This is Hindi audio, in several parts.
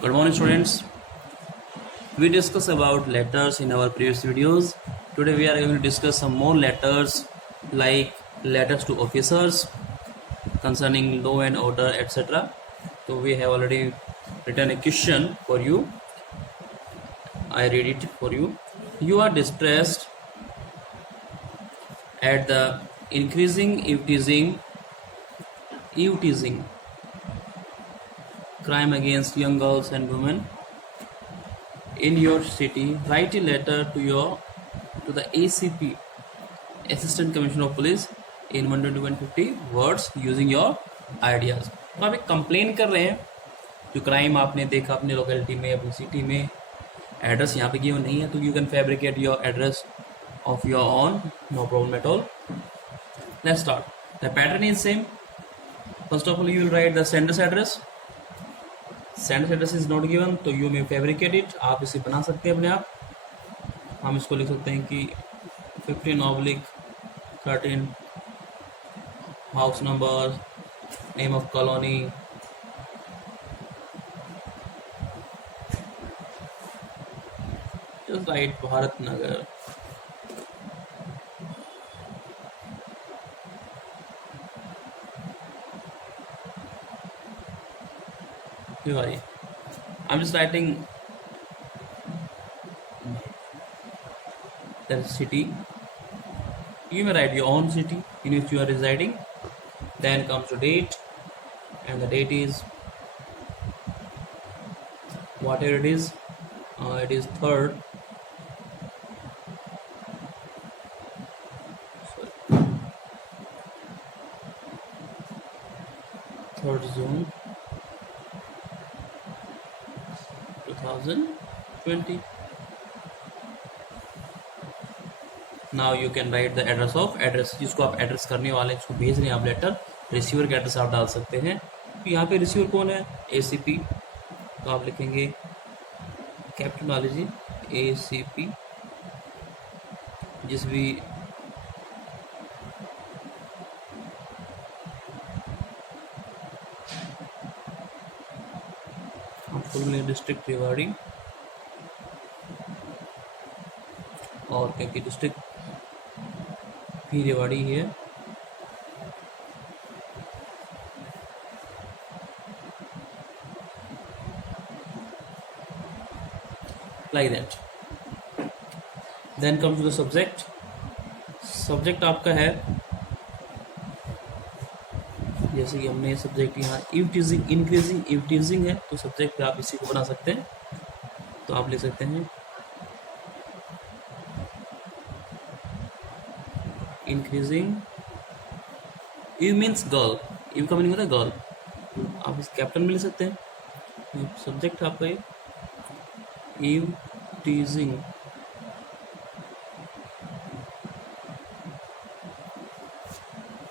Good morning, students. We discussed about letters in our previous videos. Today we are going to discuss some more letters like letters to officers concerning law and order, etc. So we have already written a question for you. I read it for you. You are distressed at the increasing eveteasing crime against young girls and women in your city. Write a letter to the ACP, Assistant Commissioner of Police, in 120-150 words using your ideas. तो आप एक कंप्लेन कर रहे हैं जो क्राइम आपने देखा अपने लोकेलिटी में, अपनी सिटी में. एड्रेस यहाँ पे गिवन नहीं है, तो you can fabricate your address of your own, no problem at all. Let's start. The pattern is same. First of all, you will write the sender's address. Sender's address is not given, तो you may fabricate it. आप इसे बना सकते हैं अपने आप. हम इसको लिख सकते हैं कि 15/13 house number, name of colony, just write Bharat Nagar. I'm just writing the city. You may write your own city in which you are residing. Then comes the date, and the date is whatever it is. It is 3rd. 3rd June 2020. Now you can write the address of address जिसको आप एड्रेस करने वाले हैं, जिसको भेज रहे हैं आप लेटर. रिसीवर का एड्रेस आप डाल सकते हैं. तो यहाँ पे रिसीवर कौन है? ACP. तो आप लिखेंगे कैपिटल वाले जी ACP. जिस भी फुल डिस्ट्रिक्ट रेवाड़ी और क्योंकि डिस्ट्रिक्ट भी रेवाड़ी है, like that. Then comes to the subject. Subject आपका है, जैसे कि हमने सब्जेक्ट यहाँ इवटीजिंग, इंक्रीजिंग इवटीजिंग है, तो सब्जेक्ट पे आप इसी को बना सकते हैं. तो आप लिख सकते हैं increasing. You means girl, you का मीनिंग होता है गर्ल. आप इस कैप्टन में ले सकते हैं. सब्जेक्ट आपका ये इवटीजिंग.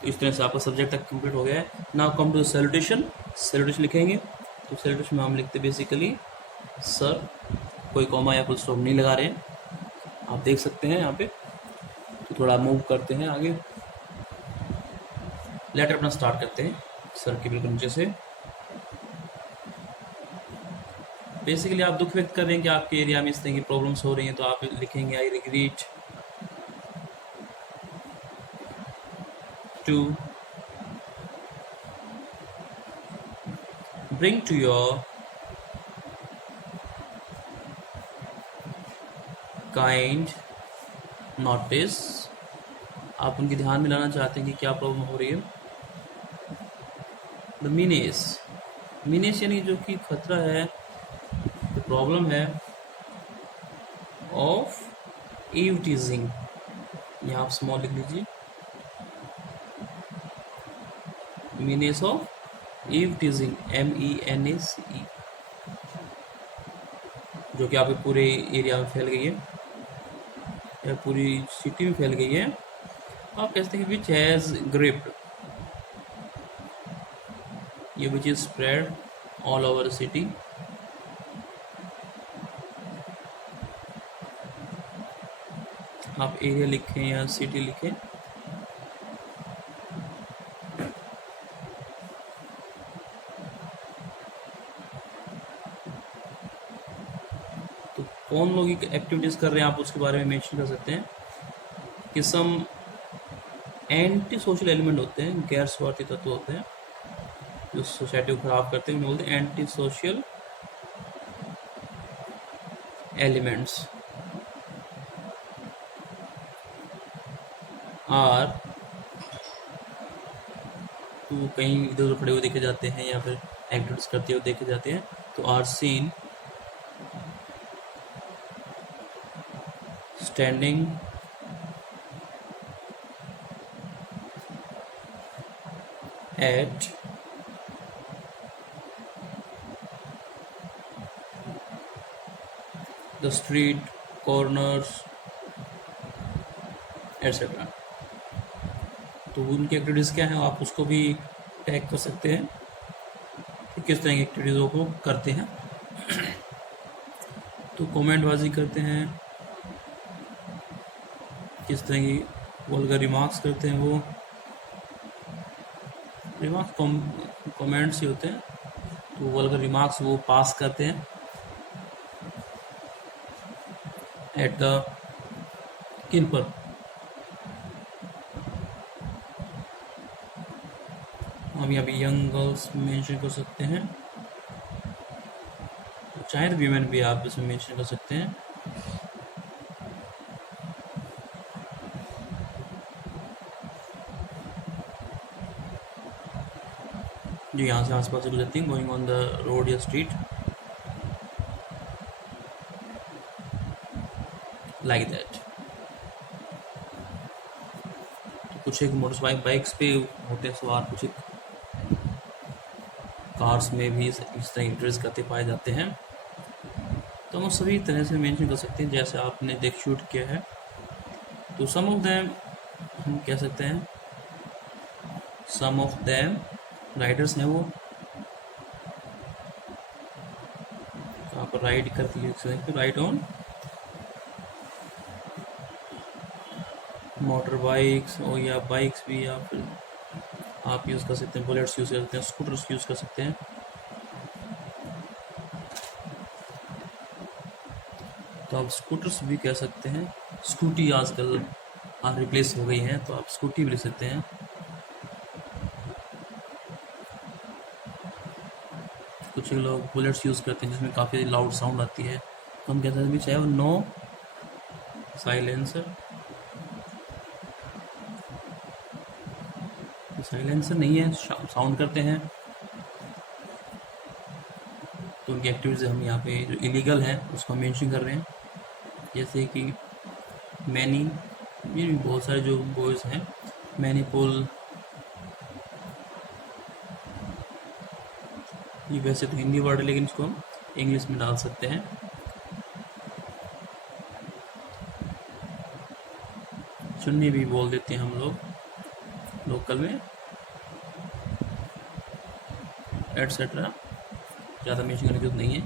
इस तरह से आपका सब्जेक्ट तक कंप्लीट हो गया है. Now come to salutation. Salutation लिखेंगे, तो सैल्यूटेशन में हम लिखते बेसिकली सर. कोई कॉमा या फुल स्टॉप नहीं लगा रहे हैं, आप देख सकते हैं यहाँ पे. तो थोड़ा मूव करते हैं आगे. लेटर अपना स्टार्ट करते हैं सर के बिल्कुल नीचे से. बेसिकली आप दुख व्यक्त कर रहे हैं कि आपके एरिया में इस तरह की प्रॉब्लम्स हो रही हैं, तो आप लिखेंगे I regret to bring to your kind notice. आप उनके ध्यान में लाना चाहते हैं कि क्या प्रॉब्लम हो रही है. द मीनेस, मीनेस यानी जो कि खतरा है, प्रॉब्लम है ऑफ ईवटीजिंग. यहाँ आप स्मॉल लिख लीजिए. मीनेस ऑफ ईवटीजिंग MENACE, जो कि आपके पूरे एरिया में फैल गई है या पूरी सिटी में फैल गई है. आप कहते हैं विच हैज ग्रिप्ड, ये which is spread all over city. आप एरिया लिखें या सिटी लिखें. कौन लोग एक्टिविटीज़ कर रहे हैं आप उसके बारे में मेंशन कर सकते हैं कि सम एंटी सोशल एलिमेंट होते हैं, गैर स्वार्थी तत्व होते हैं जो सोसाइटी को खराब करते हैं, बोलते हैं एंटी सोशल एलिमेंट्स आर, तो कहीं इधर उधर खड़े हुए देखे जाते हैं या फिर एक्टिविटीज करते हुए देखे जाते हैं, तो are seen standing at the street corners etcetera. तो उनकी एक्टिविटीज़ क्या है आप उसको भी टैग कर सकते हैं कि किस तरह की एक्टिविटीज़ों को करते हैं। तो कमेंटबाजी करते हैं, किस तरह की वल्गर रिमार्क्स करते हैं, वो रिमार्क्स कमेंट्स ही होते हैं, तो वल्गर रिमार्क्स वो पास करते हैं एट द किन पर, हम यहाँ पे यंग गर्ल्स मेंशन कर सकते हैं, चाहे तो वीमेन भी आप इसमें मेंशन कर सकते हैं। जो यहाँ से आसपास से गुजरती हैं, गोइंग ऑन द रोड या स्ट्रीट लाइक दैट। तो कुछ एक मोटरसाइकिल बाइक्स पे होते हैं सवार, कुछ एक कार्स में भी इस तरह इंटरेस्ट करते पाए जाते हैं। तो हम सभी तरह से मेंशन कर सकते हैं जैसे आपने देख शूट किया है। तो सम ऑफ देम हम कह सकते हैं, सम ऑफ देम राइडर्स हैं वो, तो आप राइड करके लिख सकते हैं, राइड ऑन मोटर बाइक्स और या बाइक्स भी, या फिर आप यूज़ कर सकते हैं बुलेट्स यूज़ कर सकते हैं, स्कूटर्स यूज़ कर सकते हैं। तो आप स्कूटर्स भी कह सकते हैं, स्कूटी आजकल रिप्लेस हो गई है तो आप स्कूटी भी लिख सकते हैं। कुछ लोग बुलेट्स यूज़ करते हैं जिसमें काफ़ी लाउड साउंड आती है, तो हम कहते हैं चाहे वो नो साइलेंसर, साइलेंसर नहीं है, साउंड करते हैं। तो उनकी एक्टिविटीज़ हम यहाँ पे जो इलीगल है उसको मेंशन कर रहे हैं, जैसे कि मैनी, ये भी बहुत सारे जो बॉयज़ हैं, मैनी पुल, ये वैसे तो हिंदी वर्ड है लेकिन इसको हम इंग्लिश में डाल सकते हैं। चुन्नी भी बोल देते हैं हम लोग लोकल में, एटसेट्रा, ज़्यादा मेंशन करने की जरूरत नहीं है।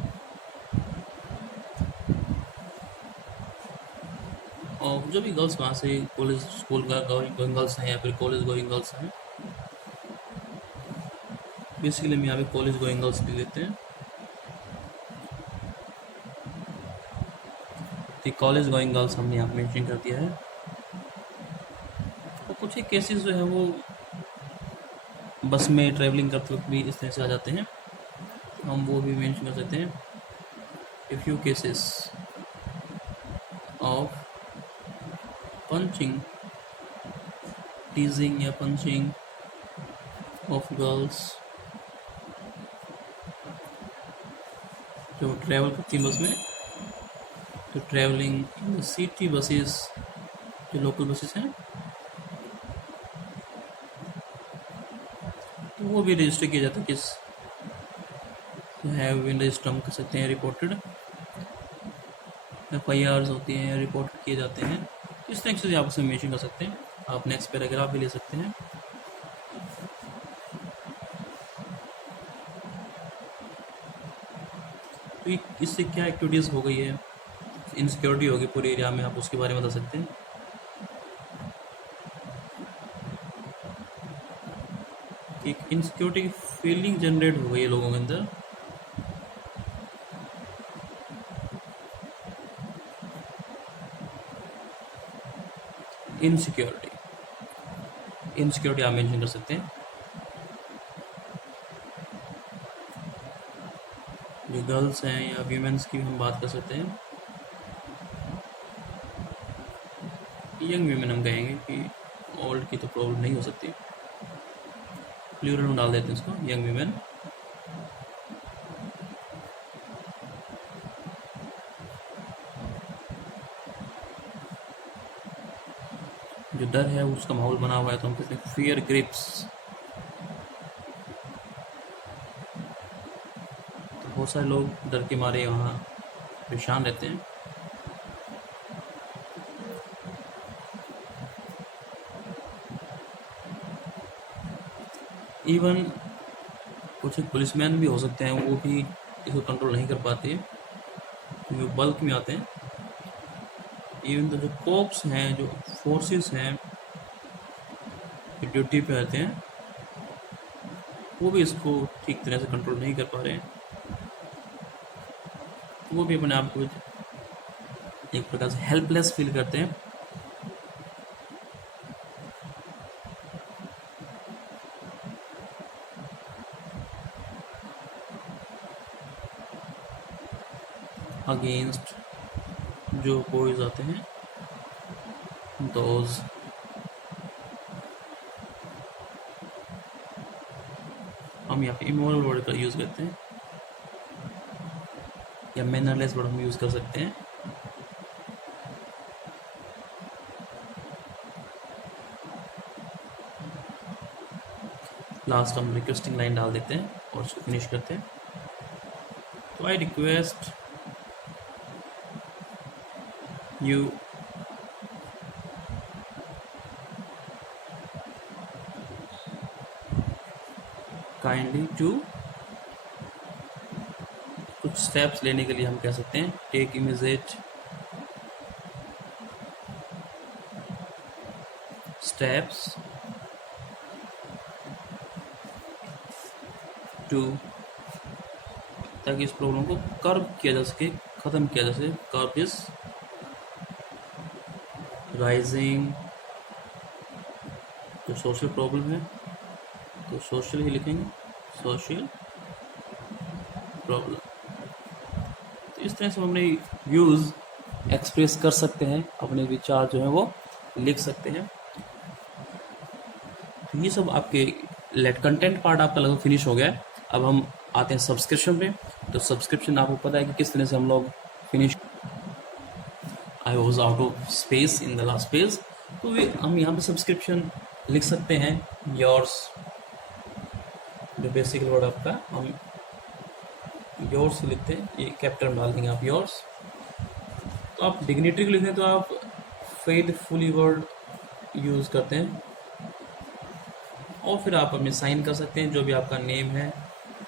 और जो भी गर्ल्स वहाँ से कॉलेज स्कूल का गोइंग गर्ल्स हैं या फिर कॉलेज गोइंग गर्ल्स हैं, बेसिकली हम यहाँ पे कॉलेज गोइंग गर्ल्स भी देते हैं। तो कॉलेज गोइंग गर्ल्स हमने यहाँ मेंशन कर दिया है। और कुछ एक केसेस जो है वो बस में ट्रैवलिंग करते वक्त भी इस तरह से आ जाते हैं, हम वो भी मेंशन कर सकते हैं। A few cases of punching, टीजिंग या पंचिंग ऑफ गर्ल्स जो ट्रैवल करती हैं बस में, तो ट्रैवलिंग इन सिटी बसेस, जो लोकल बसेस हैं, तो वो भी रजिस्टर किया जाता है किस हैव बीन रजिस्टर हम कर सकते हैं, रिपोर्टेड FIRs होती हैं, रिपोर्ट किए जाते हैं। इस तरह से आप उसे मेंशन कर सकते हैं। आप नेक्स्ट पैराग्राफ भी ले सकते हैं। तो इससे क्या एक्टिविटीज़ हो गई है, इनसिक्योरिटी होगी पूरे एरिया में, आप उसके बारे में बता सकते हैं। एक इनसिक्योरिटी की फीलिंग जनरेट हो गई है लोगों के अंदर, इनसिक्योरिटी आप मेंशन कर सकते हैं। जो गर्ल्स हैं या वीमेंस की हम बात कर सकते हैं, यंग वीमेन हम कहेंगे कि ओल्ड की तो प्रॉब्लम नहीं हो सकती, प्लूरल में डाल देते हैं इसको, यंग वीमेन। जो डर है उसका माहौल बना हुआ है तो हम कहते हैं फियर ग्रिप्स। तो बहुत सारे लोग डर के मारे वहाँ परेशान रहते हैं। इवन कुछ पुलिसमैन भी हो सकते हैं, वो भी इसको कंट्रोल नहीं कर पाते क्योंकि वो बल्क में आते हैं। इवन तो जो कोप्स हैं, जो फोर्सेस हैं ड्यूटी पे आते हैं, वो भी इसको ठीक तरह से कंट्रोल नहीं कर पा रहे हैं। वो भी अपने आप को एक प्रकार से हेल्पलेस फील करते हैं। अगेंस्ट जो बॉयज आते हैं, दोज हम यहाँ पे इमोरल वर्ड का यूज़ करते हैं, या मैनरलेस वर्ड हम यूज़ कर सकते हैं। लास्ट हम रिक्वेस्टिंग लाइन डाल देते हैं और उसको फिनिश करते हैं। तो I request you kindly to, कुछ स्टेप्स लेने के लिए हम कह सकते हैं टेक इमीडिएट स्टेप्स टू, ताकि इस प्रॉब्लम को कर्व किया जा सके, ख़त्म किया जा सके। कर्व दिस राइजिंग, जो सोशल प्रॉब्लम है तो सोशल ही लिखेंगे, सोशल प्रॉब्लम। तो इस तरह से हम अपने व्यूज़ एक्सप्रेस कर सकते हैं, अपने विचार जो हैं वो लिख सकते हैं। तो ये सब आपके कंटेंट पार्ट आपका लगभग फिनिश हो गया है। अब हम आते हैं सब्सक्रिप्शन पे। तो सब्सक्रिप्शन आपको पता है कि किस तरह से हम लोग finish, I was out of space in the last page. तो हम यहाँ पे सब्सक्रिप्शन लिख सकते हैं योर्स, जो बेसिक वर्ड आपका हम योर्स लिखते हैं, ये कैपिटल में डाल देंगे आप योर्स। तो आप डिग्निटरी को लिखते हैं तो आप फेथफुली वर्ड यूज़ करते हैं, और फिर आप अपने साइन कर सकते हैं जो भी आपका नेम है।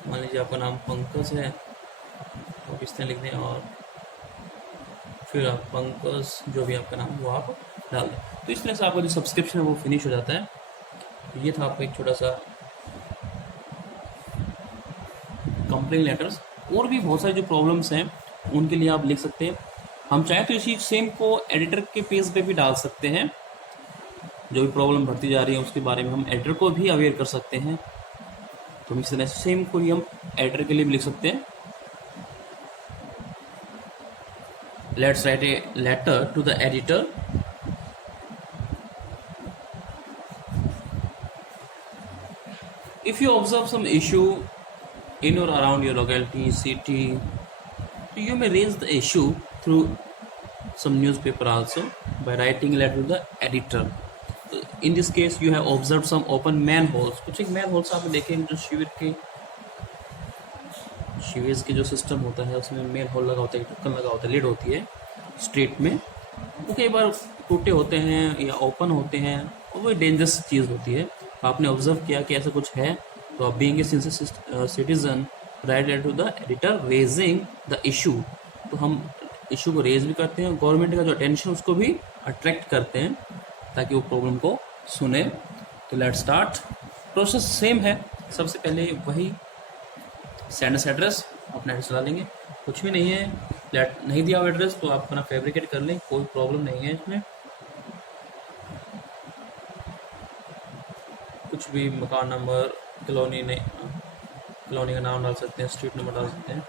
मान लीजिए आपका नाम पंकज है तो इस तरह लिख दें, और फिर आप पंकज जो भी आपका नाम है वो आप डाल दें। तो इस तरह से आपका जो सब्सक्रिप्शन है वो फिनिश हो जाता है। ये था आपका एक छोटा सा कंप्लेन लेटर्स। और भी बहुत सारी जो प्रॉब्लम्स हैं उनके लिए आप लिख सकते हैं। हम चाहें तो इसी सेम को एडिटर के पेज पे भी डाल सकते हैं, जो भी प्रॉब्लम बढ़ती जा रही है उसके बारे में हम एडिटर को भी अवेयर कर सकते हैं। तो इस तरह से सेम को हम एडिटर के लिए भी लिख सकते हैं। Let's write a letter to the editor. If you observe some issue in or around your locality, city, you may raise the issue through some newspaper also by writing a letter to the editor. In this case, you have observed some open manholes. कुछ एक manholes आप देखेंगे जो सीवेज के जो सिस्टम होता है उसमें मेन होल लगा होता है, ढक्कन लगा होता है, लीड होती है स्ट्रीट में, वो कई बार टूटे होते हैं या ओपन होते हैं और वो डेंजरस चीज़ होती है। आपने ऑब्जर्व किया कि ऐसा कुछ है तो आप being a citizen write letter to the editor raising the issue. तो हम इशू को रेज भी करते हैं, गवर्नमेंट का जो अटेंशन उसको भी अट्रैक्ट करते हैं ताकि वो प्रॉब्लम को सुने। तो लेट्स स्टार्ट। प्रोसेस सेम है, सबसे पहले वही सेंडर्स एड्रेस, अपना एड्रेस डालेंगे। कुछ भी नहीं है, नहीं दिया हुआ एड्रेस तो आप अपना फैब्रिकेट कर लें, कोई प्रॉब्लम नहीं है इसमें। कुछ भी मकान नंबर, कॉलोनी ने कॉलोनी का नाम डाल सकते हैं, स्ट्रीट नंबर डाल सकते हैं,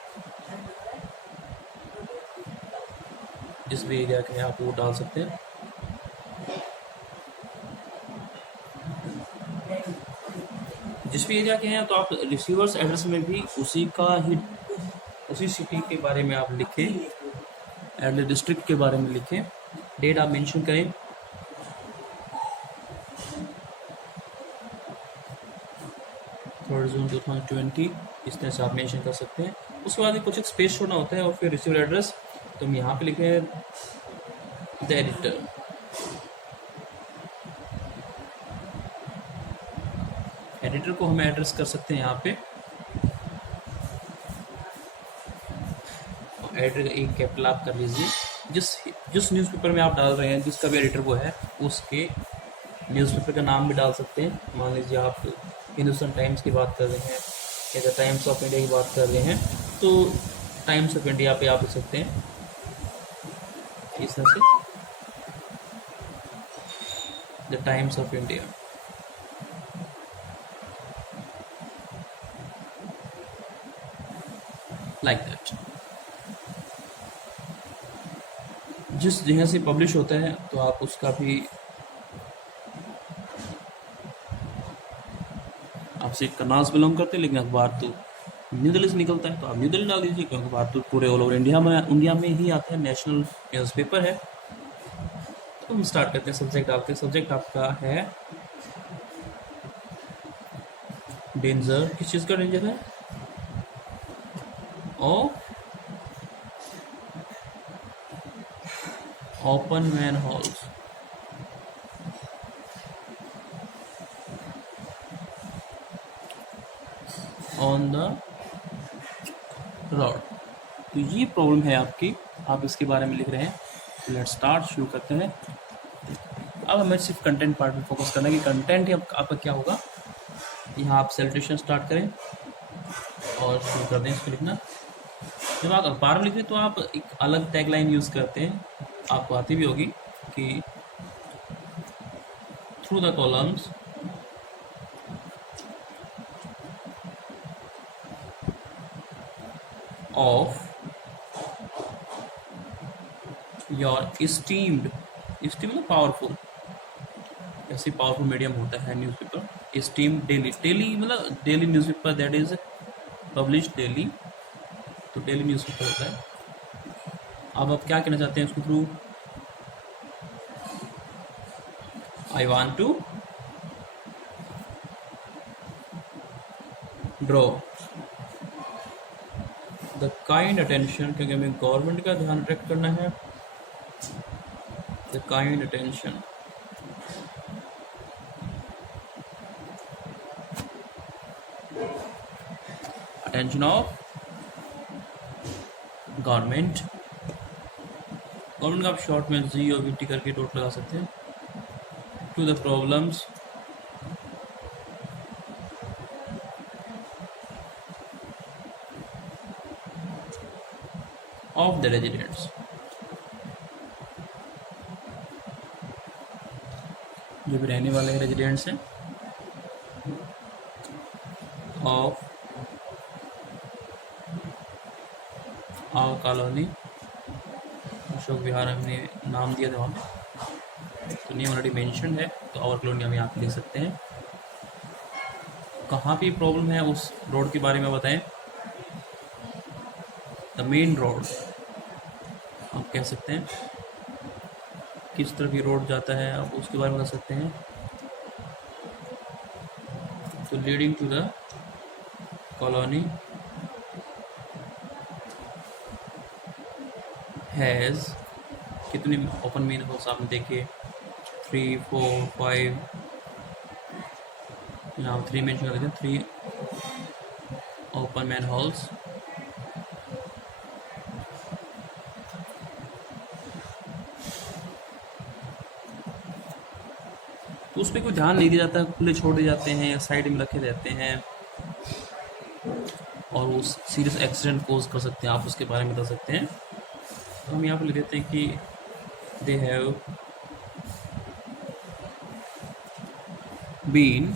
जिस भी एरिया के हैं आप वो डाल सकते हैं। जिस भी एरिया के हैं तो आप रिसीवर्स एड्रेस में भी उसी सिटी के बारे में आप लिखें, एडलेट डिस्ट्रिक्ट के बारे में लिखें, डेट आप मेंशन करें, 3 जून 2020, इस तरह से आप मेंशन कर सकते हैं। उसके बाद कुछ एक स्पेस छोड़ना होता है और फिर रिसीवर एड्रेस, तो हम यहाँ पे लिखें द एडिटर, एडिटर को हम एड्रेस कर सकते हैं यहाँ पे, एडिटर का एक कैपिटल आप कर लीजिए, जिस न्यूज़पेपर में आप डाल रहे हैं, जिसका भी एडिटर वो है, उसके न्यूज़पेपर का नाम भी डाल सकते हैं। मान लीजिए आप हिंदुस्तान टाइम्स की बात कर रहे हैं या द टाइम्स ऑफ इंडिया की बात कर रहे हैं, तो टाइम्स ऑफ इंडिया पे आप लिख सकते हैं इस तरह से, the times of India. Like that. जिस जगह से पब्लिश होता है तो आप उसका भी, आप सिर्फ करनाल से बिलोंग करते हैं लेकिन अखबार तो न्यू दिल्ली से निकलता है, तो आप न्यू दिल्ली डाल दीजिए, क्योंकि अखबार तो पूरे ऑल ओवर इंडिया में ही आता है, नेशनल न्यूज़पेपर है। तो हम स्टार्ट करते हैं सब्जेक्ट डाल के। सब्जेक्ट आपका है डेंजर, किस चीज़ का डेंजर है? Open man halls, on the road. तो ये प्रॉब्लम है आपकी, आप इसके बारे में लिख रहे हैं। लेट्स स्टार्ट, शुरू करते हैं। अब हमें सिर्फ कंटेंट पार्ट में फोकस करना है कि कंटेंट आपका क्या होगा। यहाँ आप सेलिब्रेशन स्टार्ट करें और शुरू कर दें इसको लिखना। जब आप अखबार में लिख रहे हैं तो आप एक अलग टैगलाइन यूज़ करते हैं, आपको आती भी होगी कि through the columns of your esteemed मतलब पावरफुल, ऐसे पावरफुल मीडियम होता है न्यूज़पेपर, स्टीम्ड डेली मतलब daily newspaper, that is publish daily, तो डेली न्यूज़पेपर होता है। अब आप क्या कहना चाहते हैं उसको through? I want to draw the kind attention, क्योंकि हमें गवर्नमेंट का ध्यान अट्रैक्ट करना है, the kind attention of government का आप शॉर्ट में GOVT करके डॉट लगा सकते हैं, to the problems of the residents, जो भी रहने वाले रेजिडेंट्स हैं, of our colony, Ashok Vihar हमने नाम दिया था वहाँ पे, तो नेम ऑलरेडी मेंशन है, तो आवर कॉलोनी हम यहाँ पे लिख सकते हैं। कहाँ पे प्रॉब्लम है उस रोड के बारे में बताएं, द मेन रोड आप कह सकते हैं, किस तरफ ये रोड जाता है आप उसके बारे में बता सकते हैं, तो leading to the colony has, कितने ओपन मेन हॉल्स आपने देखे, 3, 4, 5, यहाँ 3 मेंशन कर देते हैं, 3 ओपन मैन हॉल्स, तो उस पर कोई ध्यान नहीं दिया जाता, खुले छोड़ दिए जाते हैं, साइड में रखे रहते हैं और वो सीरियस एक्सीडेंट कोज कर सकते हैं, आप उसके बारे में बता सकते हैं। तो हम यहाँ पर लिख देते हैं कि दे हैव बीन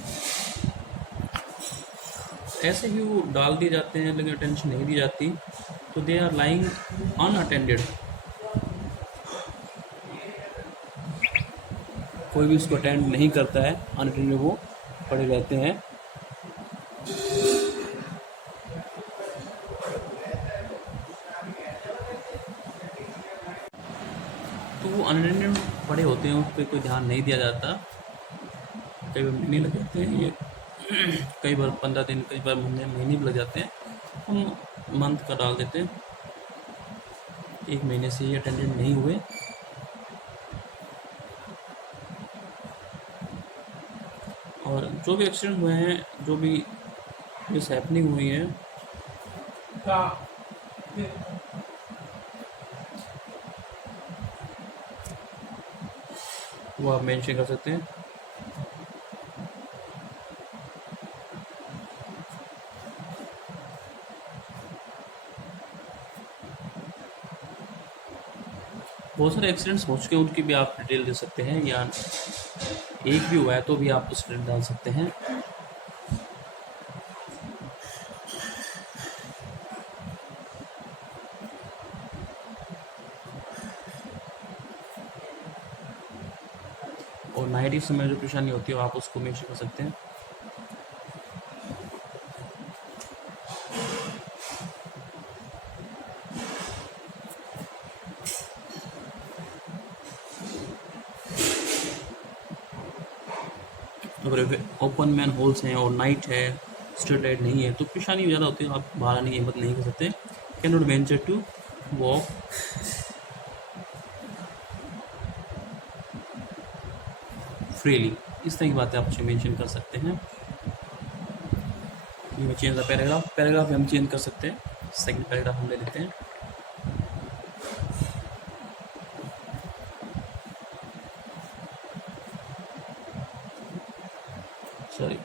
ऐसे ही वो डाल दिए जाते हैं लेकिन अटेंशन नहीं दी जाती, तो दे आर लाइंग अनअटेंडेड। कोई भी उसको अटेंड नहीं करता है, अनअटेंडेड वो पड़े रहते हैं। तो वो अनअटेंडेड पड़े होते हैं, उस पर कोई ध्यान नहीं दिया जाता, कई बार महीने लग जाते हैं ये कई बार 15 दिन, कई बार महीने भी लग जाते हैं। हम मंथ का डाल देते हैं, 1 महीने से ये अटेंडेड नहीं हुए। और जो भी एक्सीडेंट हुए हैं, जो भी मिस हैपनिंग हुई है, वो आप मेंशन कर सकते हैं। बहुत सारे एक्सीडेंट्स हो चुके हैं, उनकी भी आप डिटेल दे सकते हैं, या एक भी हुआ है तो भी आप उस डिटेल डाल सकते हैं। और नाइट के समय जो परेशानी होती है आप उसको मेंशन कर सकते हैं। अगर ओपन मैन होल्स हैं और नाइट है, स्ट्रीट लाइट नहीं है, तो परेशानी ज़्यादा होती है, आप बाहर आने की हिम्मत नहीं कर सकते। Can not venture to walk freely, इस तरह की बातें आप मेंशन कर सकते हैं। ये चेंज द पैराग्राफ हम चेंज कर सकते हैं। सेकंड पैराग्राफ हम ले लेते हैं। सॉरी,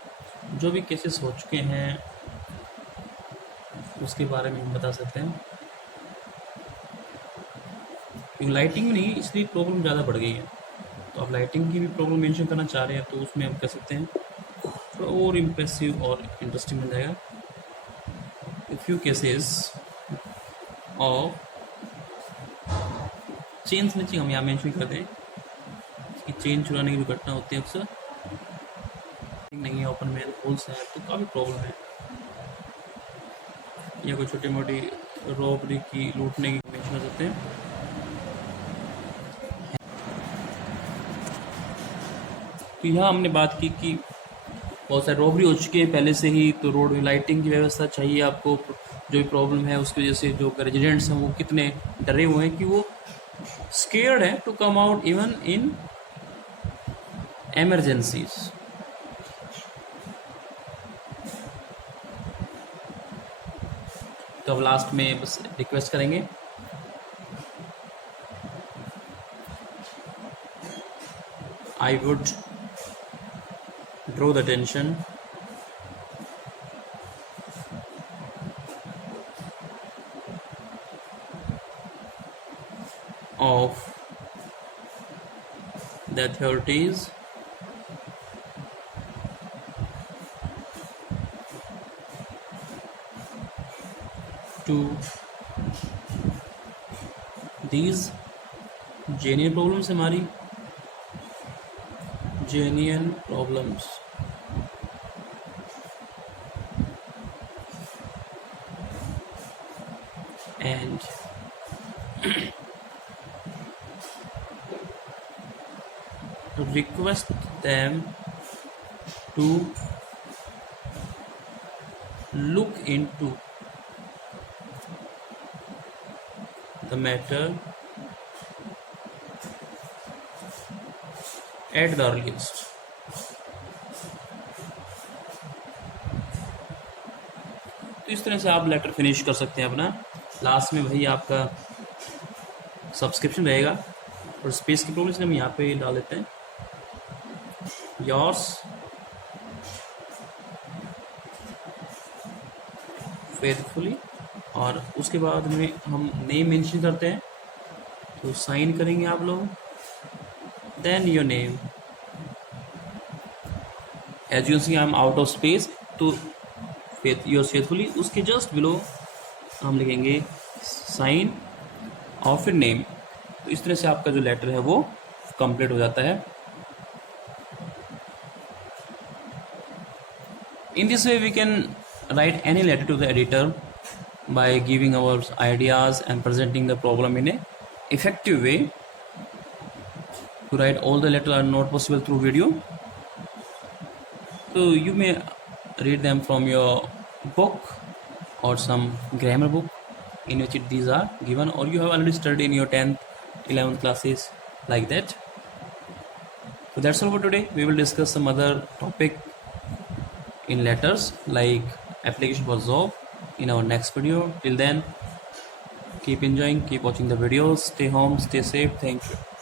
जो भी केसेस हो चुके हैं उसके बारे में हम बता सकते हैं। क्योंकि लाइटिंग में नहीं, इसलिए प्रॉब्लम ज़्यादा बढ़ गई है, तो आप लाइटिंग की भी प्रॉब्लम मेंशन करना चाह रहे हैं तो उसमें हम कर सकते हैं, थोड़ा और इम्प्रेसिव और इंटरेस्टिंग बन जाएगा। Few cases of chain snatching हम यहाँ मेंशन कर दें कि चेन चुराने की जो घटना होती है अक्सर नहीं है, ओपन मैन होल्स हैं, तो काफ़ी प्रॉब्लम है। या कोई छोटी मोटी रॉबरी की, लूटने की मेंशन कर सकते हैं। तो यहाँ हमने बात की कि बहुत सारे रॉबरी हो चुके हैं पहले से ही, तो रोड में लाइटिंग की व्यवस्था चाहिए आपको। जो भी प्रॉब्लम है उसकी वजह से जो रेजिडेंट्स हैं वो कितने डरे हुए हैं कि वो स्केयर्ड है to come out even in emergencies. तो अब लास्ट में बस रिक्वेस्ट करेंगे, I would draw the attention of the authorities to these genuine problems, हमारी genuine problems, and request them to look into the matter at the earliest। तो इस तरह से आप लेटर फिनिश कर सकते हैं अपना। लास्ट में भाई आपका सब्सक्रिप्शन रहेगा, और स्पेस की प्रॉब्लम हम यहाँ पे डाल देते हैं, योर्स फेथफुली, और उसके बाद में हम नेम मेंशन करते हैं, तो साइन करेंगे आप लोग, then your name. As you see I am out of space, तो योर्स फेथफुली, उसके जस्ट बिलो हम लिखेंगे साइन और फिर नेम। तो इस तरह से आपका जो लेटर है वो कंप्लीट हो जाता है। In this way, we can write any letter to the editor by giving our ideas and presenting the problem in a effective way. To write all the letters are not possible through video, so you may read them from your book or some grammar book in which these are given, or you have already studied in your 10th, 11th classes like that. So that's all for today. We will discuss some other topic in letters like application for job in our next video. Till then, keep enjoying, keep watching the videos, stay home, stay safe. Thank you.